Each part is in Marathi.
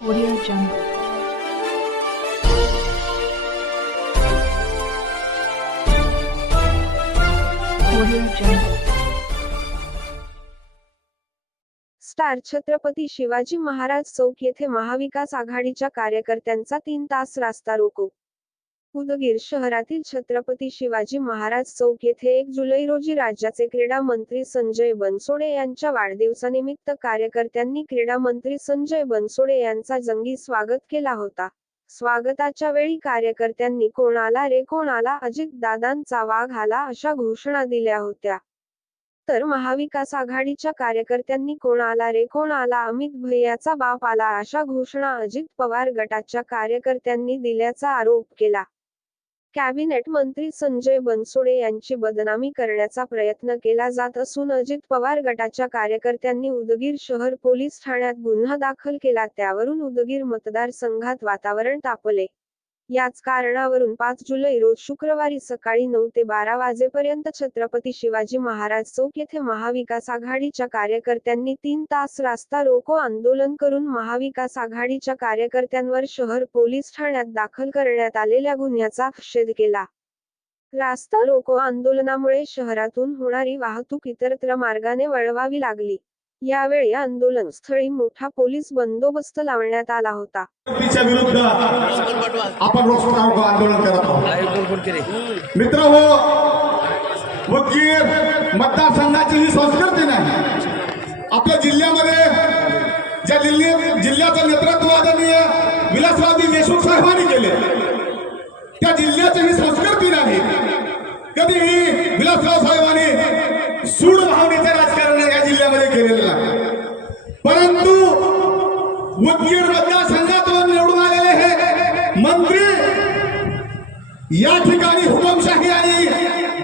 Audio Jungle. Audio Jungle. Star Chhatrapati Shivaji Maharaj Chowk येथे महाविकास आघाडीच्या कार्यकर्त्यांचा 3 तास रास्ता रोको. उदगीर शहरातील छत्रपती शिवाजी महाराज चौक येथे 1 जुलै रोजी राज्याचे क्रीडा मंत्री संजय बनसोडे यांच्या वाढदिवसानिमित्त कार्यकर्त्यांनी क्रीडा मंत्री संजय बनसोडे यांचा जंगी स्वागत केला होता. स्वागताच्या वेळी कार्यकर्त्यांनी "कोण आला रे कोण आला, अजितदादांचा वाघ आला" अशा घोषणा दिल्या होत्या. तर महाविकास आघाडीच्या कार्यकर्त्यांनी "कोण आला रे कोण आला, अमित भैयाचा बाप आला" अशा घोषणा अजित पवार गटाच्या कार्यकर्त्यांनी दिल्याचा आरोप केला. कॅबिनेट मंत्री संजय बनसोडे यांची बदनामी करण्याचा प्रयत्न केला जात असून अजित पवार गटाच्या कार्यकर्त्यांनी उदगीर शहर पोलीस ठाण्यात गुन्हा दाखल केला. त्यावरून उदगीर मतदारसंघात वातावरण तापले. याच कारणावरून 5 जुलै रोज शुक्रवारी सकाळी 9 ते 12 वाजेपर्यंत छत्रपती शिवाजी महाराज चौक येथे महाविकास आघाडीच्या कार्यकर्त्यांनी 3 तास रास्ता रोको आंदोलन करून महाविकास आघाडीच्या कार्यकर्त्यांवर शहर पोलीस ठाण्यात दाखल करण्यात आलेल्या गुन्ह्याचा निषेध केला. रास्ता रोको आंदोलनामुळे शहरातून होणारी वाहतूक इतरत्र मार्गाने वळवावी लागली. यावेळी आंदोलनस्थळी मोठा पोलीस बंदोबस्त लावण्यात आला होता. तिच्या विरुद्ध आपण रोषपूर्वक आंदोलन करत आहोत. मित्रहो, उदगीर मतदारसंघाची ही संस्कृती नाही. आपल्या जिल्ह्यामध्ये ज्या जिल्ह्याचं नेतृत्व आदरणीय विलासरावजी देशमुख साहेबांनी केले, त्या जिल्ह्याची ही संस्कृती नाही. कधीही विलासराव साहेबांनी सूड भावनेचे राजकारण या जिल्ह्यामध्ये केलेलं नाही. परंतु उदगीर मतदारसंघातून निवडून आलेले हे मंत्री या ठिकाणी हुकुमशाही आणि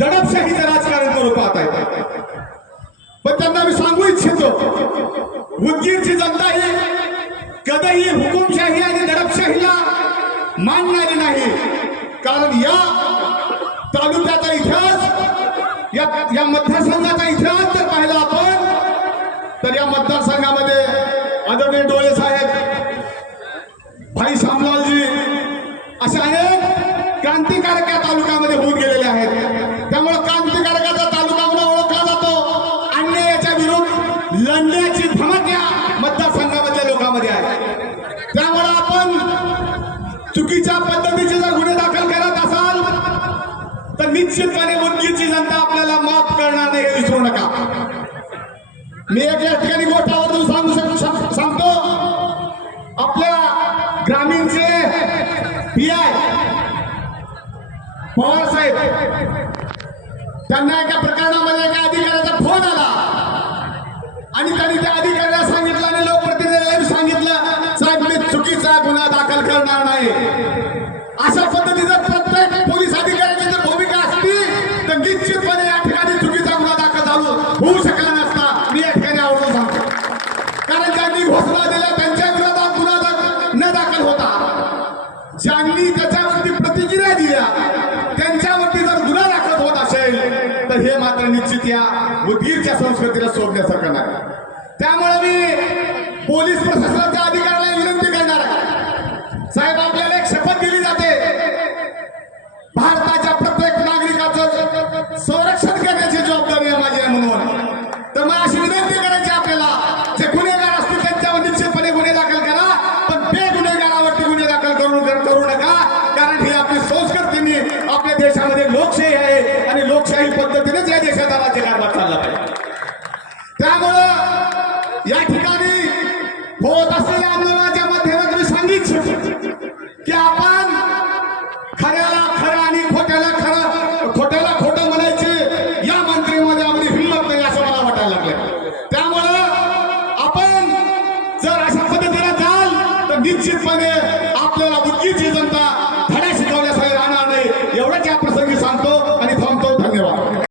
दडपशाहीचं राजकारण करू पाहत आहेत. पण त्यांना मी सांगू इच्छितो, उदगीरची जनता ही कधीही हुकुमशाही आणि दडपशाहीला मानणारी नाही. कारण या तालुक्याचा इतिहास, या मतदारसंघाचा इतिहास जर पाहिला आपण, तर या मतदारसंघामध्ये आदरणीय डोळे साहेब, भाई शामलालजी अशा अनेक क्रांतिकारक या तालुक्यामध्ये होऊन गेलेले आहेत. त्यामुळे क्रांतिकारकाचा तालुका म्हणून ओळखला जातो. अन्यायाच्या विरुद्ध लढण्याची धमक या मतदारसंघामधल्या लोकांमध्ये आहे. त्यामुळे आपण चुकीच्या पद्धतीचे जर गुन्हे दाखल करत असाल तर निश्चितपणे उदगीरची जनता आपल्याला माफ करणार नाही, हे विसरू नका. मी एक या ठिकाणी गोष्टावरून सांगतो. आपल्या ग्रामीणचे PI पवार साहेब, त्यांना एका प्रकरणामध्ये एका अधिकाऱ्याचा फोन आला आणि त्यांनी त्या अधिकाऱ्याला सांगितलं आणि लोकप्रतिनिधीला सांगितलं, साहेब मी चुकीचा गुन्हा दाखल करणार नाही. अशा पद्धतीचं प्रत्येक पोलीस अधिकाऱ्याची जर भूमिका असती तर निश्चितपणे या ठिकाणी चुकीचा गुन्हा दाखल होऊ शकला नसता. मी या ठिकाणी आवडून सांगतो. कारण ज्यांनी घोषणा दिल्या त्यांच्या विरोधात गुन्हा न दाखल होता, ज्यांनी त्याच्यावरती प्रतिक्रिया दिल्या त्यांच्यावरती जर गुन्हा दाखल होत असेल तर हे मात्र निश्चित या उदगीरच्या संस्कृतीला सोडण्यासारखं नाही. त्यामुळे मी पोलीस प्रशासनाच्या अधिकाऱ्याला विनंती करणार आहे, साहेब आपल्याला एक शपथ दिली जाते, भारताच्या प्रत्येक नागरिकाचं संरक्षण करण्याची जबाबदारी आहे माझी म्हणून. तर मग अशी विनंती करायची आपल्याला, जे गुन्हेगार असतील त्यांच्यावर निश्चितपणे गुन्हे दाखल करा, पण बेगुन्हेगारावरती गुन्हे दाखल करू नका. कारण ही आपली संस्कृतीने आपल्या देशामध्ये लोकशाही आहे आणि लोकशाही पद्धतीनेच या देशाचा राज्यकारभार चालला पाहिजे. त्यामुळं या ठिकाणी होत असलेल्या आंदोलनाच्या माध्यमातून मी सांगितलं की आपण खऱ्याला खरं आणि खोट्याला खरं, खोट्याला खोटं म्हणायचे या मंत्रिमध्ये आपली हिंमत नाही असं मला वाटायला लागलं. त्यामुळं आपण जर अशा पद्धतीने जाल तर निश्चितपणे आपल्याला उदगीरची